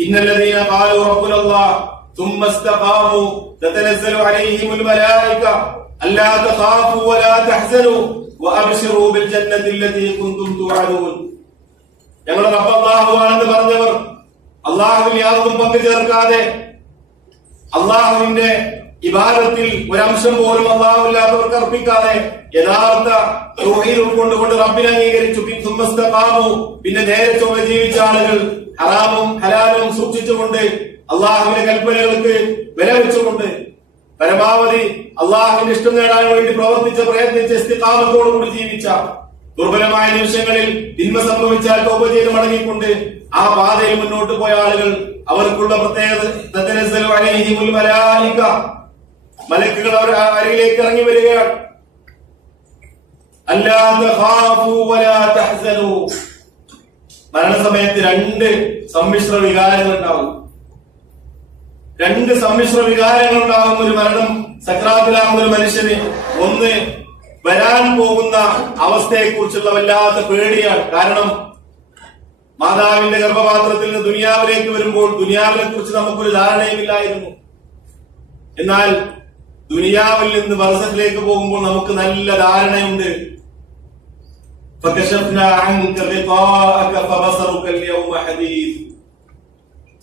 إن الذين قالوا ربنا الله ثم استقاموا تتنزل عليهم الملائكة ألا تخافوا ولا تحزنوا وأبشروا بالجنة التي كنتم توعدون ഞങ്ങളുടെ റബ്ബ് അള്ളാഹുവാണെന്ന് പറഞ്ഞവർ അള്ളാഹുവിൽ യാതൊന്നും പങ്കു ചേർക്കാതെ അള്ളാഹുവിന്റെ ഇബാദത്തിൽ ഒരംശം പോലും അള്ളാഹുല്ലാത്തവർക്ക് അർപ്പിക്കാതെ യഥാർത്ഥ തൗഹീദ് ഉൾക്കൊണ്ടുകൊണ്ട് റബ്ബിനെ അംഗീകരിച്ചു പിൻ സുമ്മസ്തഖാമു പിന്നെ നേരെ ചൊവ്വ ജീവിച്ച ആളുകൾ ഹറാമും ഹലാലും സൂക്ഷിച്ചുകൊണ്ട് അള്ളാഹുവിന്റെ കൽപ്പനകൾക്ക് വില വെച്ചുകൊണ്ട് പരമാവധി അള്ളാഹുവിന്റെ ഇഷ്ടം നേടാൻ വേണ്ടി പ്രവർത്തിച്ച് പ്രയത്നിച്ച് സ്ഥിതാമത്തോടുകൂടി ജീവിച്ച ദുർബലമായ നിമിഷങ്ങളിൽ തിന്മ സംഭവിച്ചാൽ തോപ ചെയ്ത് മടങ്ങിക്കൊണ്ട് ആ പാതയിൽ മുന്നോട്ട് പോയ ആളുകൾ അവർക്കുള്ള പ്രത്യേകത. മലക്കുകൾ അവർ ആ അരയിലേക്ക് ഇറങ്ങി വരികയാണ്. മരണസമയത്ത് രണ്ട് സമ്മിശ്ര വികാരങ്ങൾ ഉണ്ടാവും രണ്ട് സമ്മിശ്ര വികാരങ്ങൾ ഉണ്ടാകും ഒരു മരണം സക്രാത്തിലാകുന്ന ഒരു മനുഷ്യന് ഒന്ന് വരാൻ പോകുന്ന അവസ്ഥയെ കുറിച്ചുള്ള വല്ലാത്ത പേടിയാണ്. കാരണം മാതാവിന്റെ ഗർഭപാത്രത്തിൽ നിന്ന് ദുനിയാവിലേക്ക് വരുമ്പോൾ ദുനിയാവിനെ കുറിച്ച് നമുക്കൊരു ധാരണയുമില്ലായിരുന്നു. എന്നാൽ ദുനിയാവിൽ നിന്ന് വർഷത്തിലേക്ക് പോകുമ്പോൾ നമുക്ക് നല്ല ധാരണയുണ്ട്.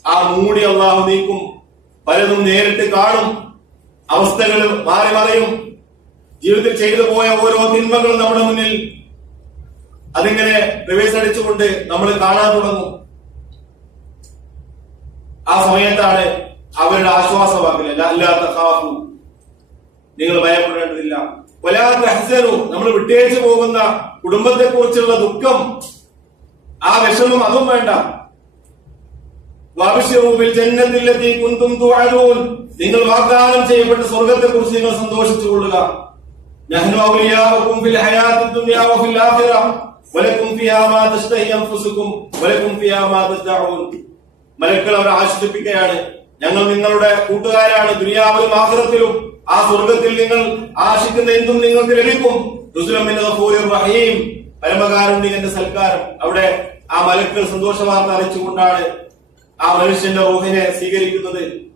ആ മൂടി അള്ളാഹു നീക്കും. പലതും നേരിട്ട് കാണും. അവസ്ഥകൾ മാറി മറിയും. ജീവിതത്തിൽ ചെയ്തു പോയ ഓരോ തിന്മകളും നമ്മുടെ മുന്നിൽ അതിങ്ങനെ പ്രവേശടിച്ചുകൊണ്ട് നമ്മൾ കാണാൻ തുടങ്ങും. ആ സമയത്താണ് അവരുടെ ആശ്വാസമാകില്ല അല്ലാത്ത കാഫു നിങ്ങൾ ഭയപ്പെടേണ്ടതില്ല. വലാത്ത ഹസനു നമ്മൾ വിട്ടേച്ചു പോകുന്ന കുടുംബത്തെ കുറിച്ചുള്ള ദുഃഖം ആ വിഷമം അതും വേണ്ട. നിങ്ങൾ വാഗ്ദാനം ചെയ്യപ്പെട്ട സ്വർഗത്തെ കുറിച്ച് നിങ്ങൾ സന്തോഷിച്ചു കൊള്ളുക. നഹ്നു ഔലിയാഉകും ഫിൽ ഹയാത്തി ദുനിയ വഫിൽ ആഖിറ. വലക്കും ഫിഹാ മാ തസ്തഹി അൻഫുസുകും വലക്കും ഫിഹാ മാ തസ്തഊൻ മലക്കുകൾ അവരെ ആശ്വസിപ്പിക്കുകയാണ്. ഞങ്ങൾ നിങ്ങളുടെ കൂട്ടുകാരാണ്. ദുനിയാവിലും ആഖിറത്തിലും ആ സ്വർഗത്തിൽ നിങ്ങൾ ആശിക്കുന്ന എന്തും നിങ്ങൾക്ക് ലഭിക്കും. റഹീം. പരമകാരുണ്യന്റെ സൽക്കാരം. അവിടെ ആ മലക്കൾ സന്തോഷവാർത്ത അറിയിച്ചുകൊണ്ടാണ് ആ മനുഷ്യന്റെ റൂഹിനെ സ്വീകരിക്കുന്നത്.